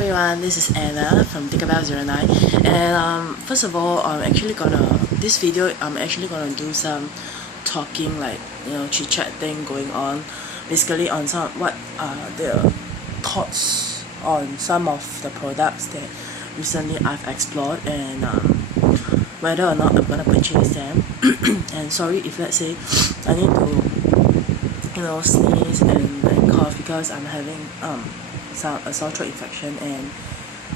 everyone, this is Anna from Tinkerbell09, and first of all, this video I'm actually gonna do some talking, like chit chat thing going on, basically on some what are the thoughts on some of the products that recently I've explored, and whether or not I'm gonna purchase them. And sorry if let's say I need to sneeze and cough because I'm having a sore throat infection, and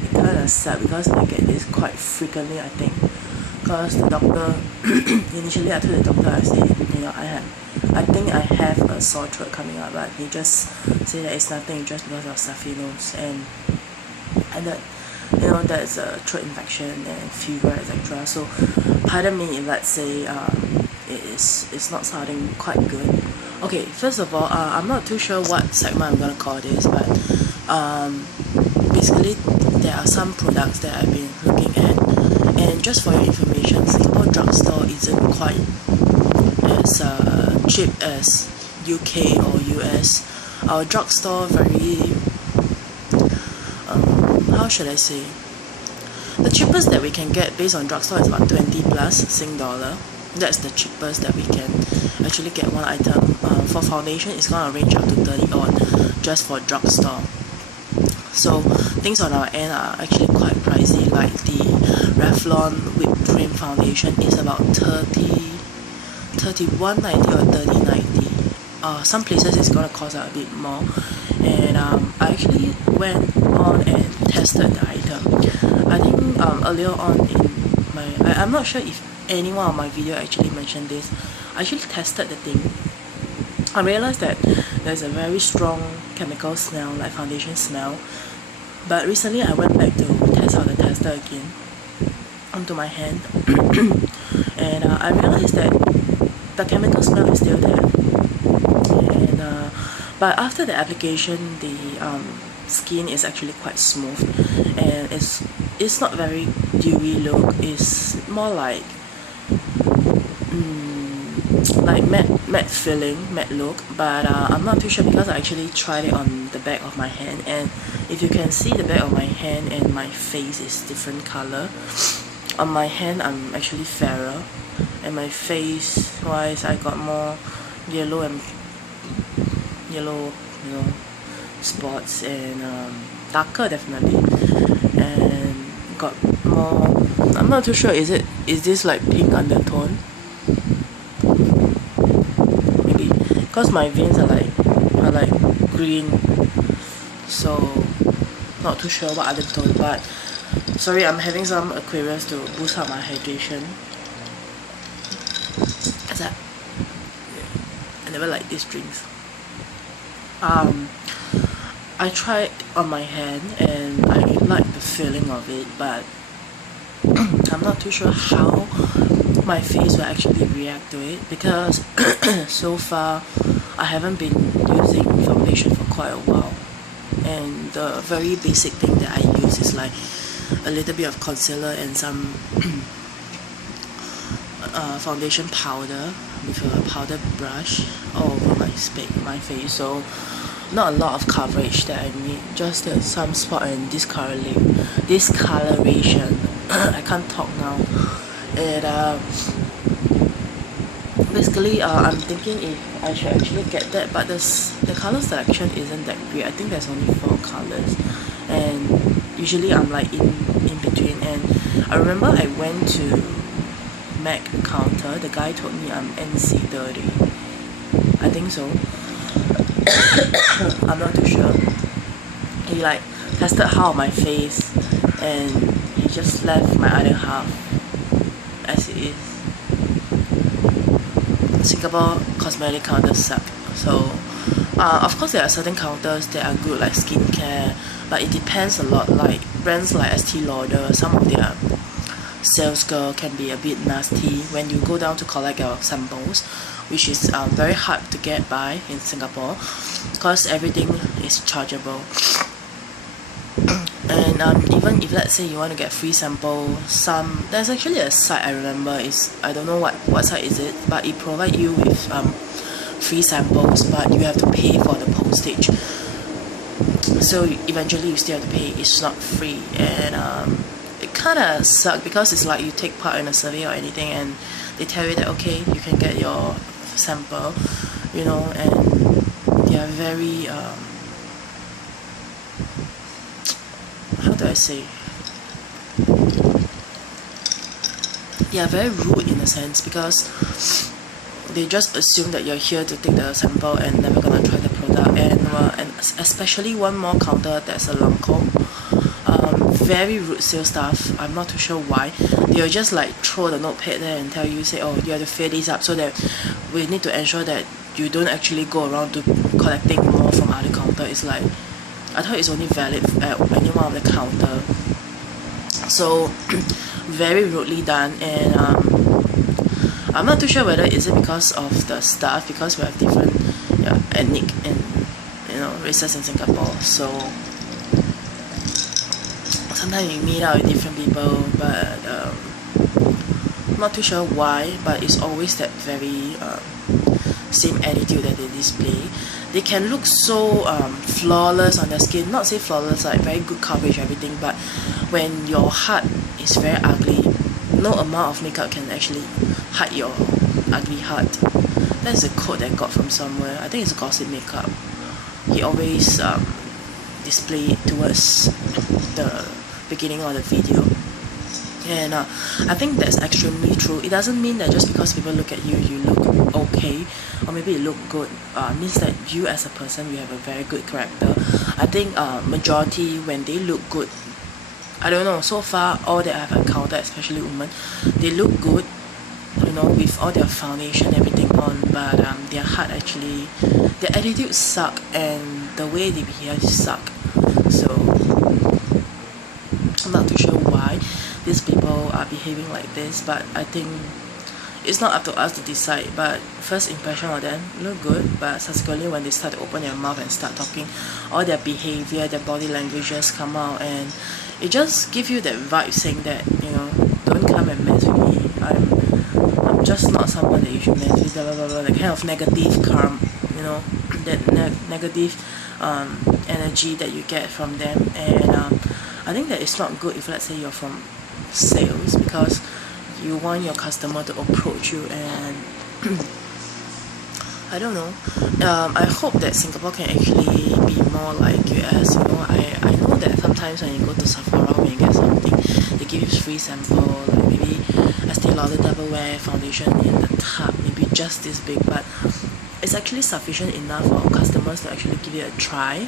it kind of sad because I get this quite frequently, I think, because the doctor initially I told the doctor, I said I think I have a sore throat coming up, but he just said that it's nothing, just because of stuffy nose, and that that's a throat infection and fever, etc. So pardon me if let's say it's not sounding quite good. Okay, first of all, I'm not too sure what segment I'm gonna call this, but basically there are some products that I've been looking at, and just for your information, Singapore drugstore isn't quite as cheap as UK or US. Our drugstore very how should I say, the cheapest that we can get based on drugstore is about 20 plus Sing dollar. That's the cheapest that we can actually get one item. For foundation, it's gonna range up to 30 odd just for drugstore. So things on our end are actually quite pricey, like the Revlon whipped cream foundation is about 31.90 or 30.90. Some places it's gonna cost a bit more, and I actually went on and tested the item. I think earlier on in my I'm not sure if anyone on my video actually mentioned this. I actually tested the thing. I realized that there's a very strong chemical smell, like foundation smell, but recently I went back to test out the tester again onto my hand and I realized that the chemical smell is still there, and but after the application the skin is actually quite smooth, and it's not very dewy look. It's more like matte feeling, matte look, but I'm not too sure because I actually tried it on the back of my hand, and if you can see the back of my hand and my face is different color. On my hand I'm actually fairer, and my face wise I got more yellow spots, and darker definitely, and got more, I'm not too sure, is this like pink undertone, maybe because my veins are like green, so not too sure what other tone. But sorry, I'm having some Aquarius to boost up my hydration. I never like these drinks. I tried on my hand and I like the feeling of it, but I'm not too sure how my face will actually react to it, because so far I haven't been using foundation for quite a while, and the very basic thing that I use is like a little bit of concealer and some foundation powder with a powder brush all over my face, so not a lot of coverage that I need, just some spot and discoloration. I can't talk now. And basically I'm thinking if I should actually get that, but the color selection isn't that great. I think there's only 4 colors, and usually I'm like in between. And I remember I went to MAC counter, the guy told me I'm NC30, I think so. I'm not too sure. He like tested half of my face, and he just left my other half as it is. Singapore cosmetic counters suck. So of course there are certain counters that are good, like skincare, but it depends a lot. Like brands like Estee Lauder, some of their sales girl can be a bit nasty when you go down to collect your samples, which is very hard to get by in Singapore because everything is chargeable. And even if let's say you want to get free sample, there's actually a site I remember, I don't know what site is it, but it provides you with free samples, but you have to pay for the postage. so eventually you still have to pay. It's not free, and it kind of sucks because it's like you take part in a survey or anything and they tell you that okay, you can get your sample, you know, and they are very how do I say, they are very rude in a sense, because they just assume that you're here to take the sample and never gonna try the product. And especially one more counter that's a Lancome, very rude sales staff. I'm not too sure why. They'll just like throw the notepad there and tell you, say, oh, you have to fill these up, so that we need to ensure that you don't actually go around to collecting more from other counter. It's like, I thought it's only valid at any one of the counter. So very rudely done. And I'm not too sure whether is it because of the staff, because we have different ethnic and races in Singapore. So sometimes you meet out with different people, but I'm not too sure why. But it's always that very same attitude that they display. They can look so flawless on their skin. Not say flawless, like very good coverage, everything. But when your heart is very ugly, no amount of makeup can actually hide your ugly heart. That's a quote that I got from somewhere. I think it's Gossip Makeup. He always display it towards the beginning of the video. And I think that's extremely true. It doesn't mean that just because people look at you, you look okay, or maybe you look good. Means that you as a person, you have a very good character. I think majority, when they look good, I don't know, so far all that I've encountered, especially women, they look good, you know, with all their foundation, everything on, but their heart actually, their attitude suck, and the way they behave suck. So I'm not too sure why these people are behaving like this, but I think it's not up to us to decide. But first impression of them look good, but subsequently when they start to open their mouth and start talking, all their behavior, their body languages come out, and it just gives you that vibe saying that, you know, don't come and mess with me. I'm just not someone that you should mess with, blah blah blah, blah. The kind of negative karma, you know, that negative energy that you get from them. And I think that it's not good if, let's say, you're from sales, because you want your customer to approach you, and I don't know, I hope that Singapore can actually be more like US. You know, I know that sometimes when you go to Sephora, when you get something, they give you free sample, like maybe Estee Lauder Double Wear foundation in the tub, maybe just this big, but it's actually sufficient enough for customers to actually give it a try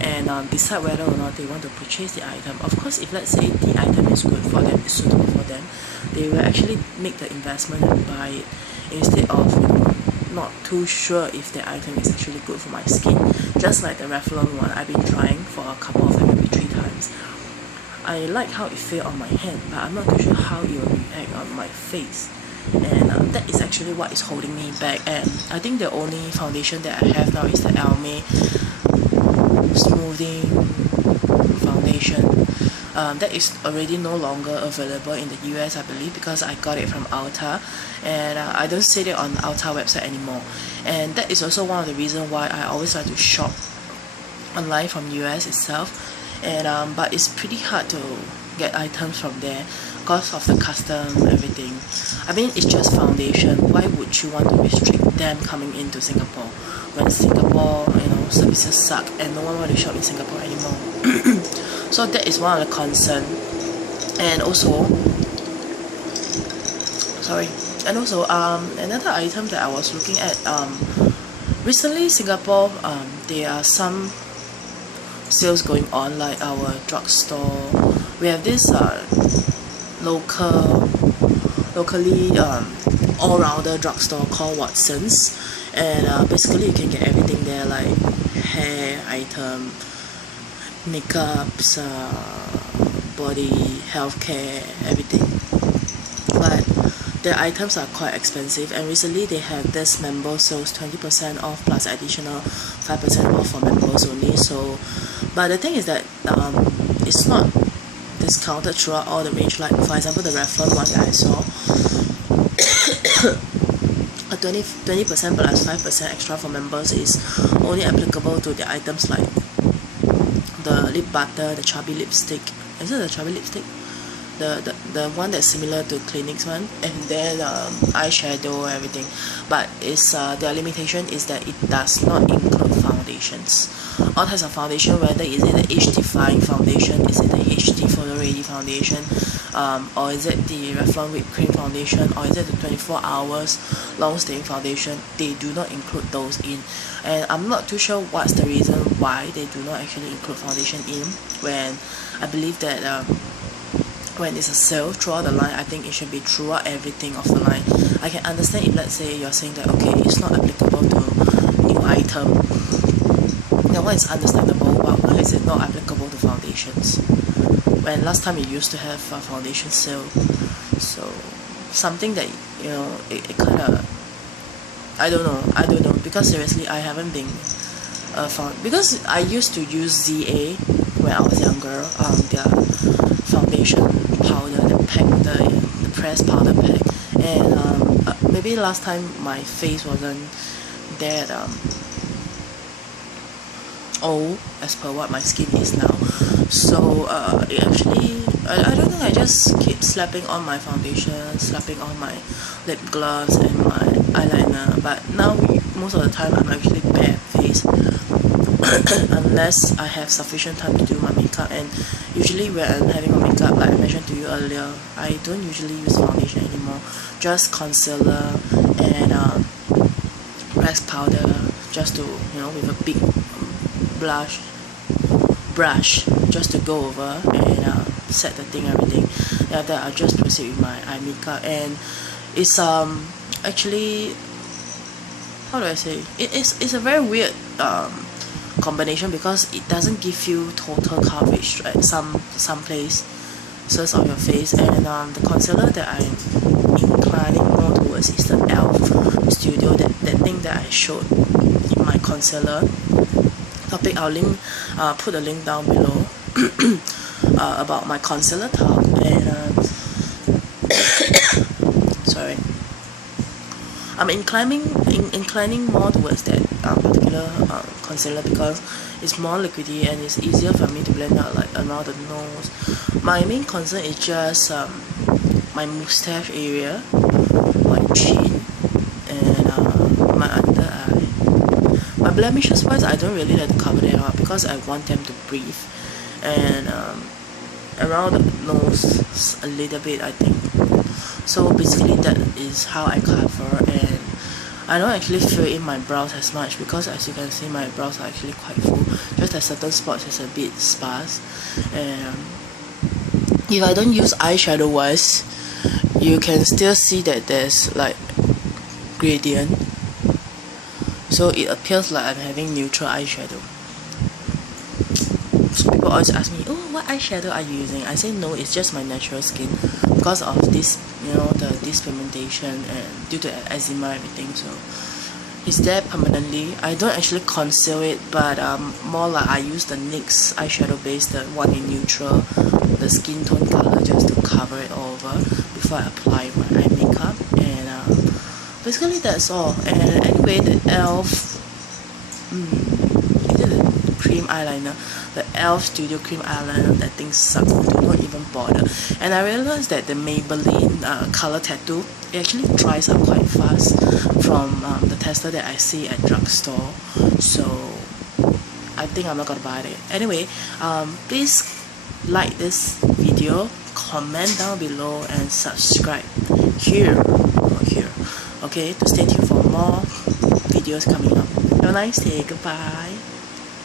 and decide whether or not they want to purchase the item. Of course, if let's say the item is good for them, is suitable for them, they will actually make the investment and buy it, instead of, you know, not too sure if the item is actually good for my skin. Just like the Revlon one, I've been trying for a couple of them, maybe 3 times. I like how it felt on my hand, but I'm not too sure how it will react on my face. And that is actually what is holding me back. And I think the only foundation that I have now is the Almay Smoothing Foundation. That is already no longer available in the US, I believe, because I got it from Ulta, and I don't see it on the Ulta website anymore. And that is also one of the reasons why I always like to shop online from US itself. And but it's pretty hard to get items from there because of the custom, everything. I mean, it's just foundation. Why would you want to restrict them coming into Singapore when Singapore, you know, services suck and no one want to shop in Singapore anymore? So that is one of the concern. And also, another item that I was looking at, recently Singapore, there are some sales going on, like our drugstore. We have this locally all-rounder drugstore called Watson's, and basically you can get everything there, like hair item, makeups, body, healthcare, everything. But the items are quite expensive, and recently they have this member sales, 20% off plus additional 5% off for members only. So, but the thing is that it's not discounted throughout all the range. Like for example, the Revlon one that I saw, a 20% plus 5% extra for members is only applicable to the items like the lip butter, the chubby lipstick. Is it the chubby lipstick? The one that's similar to Clinique's one, and then eyeshadow, everything. But it's the limitation is that it does not include foundations. All types of foundation, whether is it the age defying foundation, is it the HD photo ready foundation, or is it the Revlon whipped cream foundation, or is it the 24 hours long staying foundation, they do not include those in. And I'm not too sure what's the reason why they do not actually include foundation in, when I believe that when it's a sale throughout the line, I think it should be throughout everything of the line. I can understand if, let's say, you're saying that okay, it's not applicable to new item, that one is understandable, but why is it not applicable to foundations when last time it used to have a foundation sale? So something that, you know, it kind of, I don't know, because seriously I haven't been found, because I used to use ZA when I was younger, their foundation powder, the pack, the pressed powder pack, and maybe last time my face wasn't that old as per what my skin is now, so it actually, I don't know, I just keep slapping on my foundation, slapping on my lip gloss and my eyeliner, but now most of the time I'm actually bare face unless I have sufficient time to do my makeup. And usually when I'm having my makeup, like I mentioned to you earlier, I don't usually use foundation anymore, just concealer and pressed powder, just to, you know, with a big brush just to go over and set the thing, everything. Yeah, that I'll just proceed with my eye makeup. And it's actually, how do I say, it's a very weird combination, because it doesn't give you total coverage at some place of your face. And the concealer that I'm inclining more towards is the e.l.f. Studio, that thing that I showed in my concealer topic. I'll link, put a link down below about my concealer top. And sorry, I'm inclining more towards that particular concealer, because it's more liquidy and it's easier for me to blend out like around the nose. My main concern is just my moustache area, my chin, and my under eye. My blemishes wise, I don't really like to cover them up because I want them to breathe, and around the nose a little bit, I think. So basically that is how I cover. And I don't actually fill in my brows as much, because as you can see, my brows are actually quite full, just that certain spots is a bit sparse. And if I don't use eyeshadow wise, you can still see that there's like gradient, so it appears like I'm having neutral eyeshadow. So people always ask me, oh, what eyeshadow are you using? I say no, it's just my natural skin, because of this, you know, the dyspigmentation and due to eczema, everything. So it's there permanently. I don't actually conceal it, but more like I use the NYX eyeshadow base, the one in neutral, the skin tone color, just to cover it all over before I apply my eye makeup. And basically that's all. And anyway, the e.l.f. is it the cream eyeliner? The e.l.f. Studio Cream Eyeliner, that thing sucks. Do not even bother. And I realized that the Maybelline color tattoo, it actually dries up quite fast from the tester that I see at drugstore. So I think I'm not gonna buy it. Anyway, please like this video, comment down below, and subscribe here or here, okay, to stay tuned for more videos coming up. Have a nice day. Goodbye.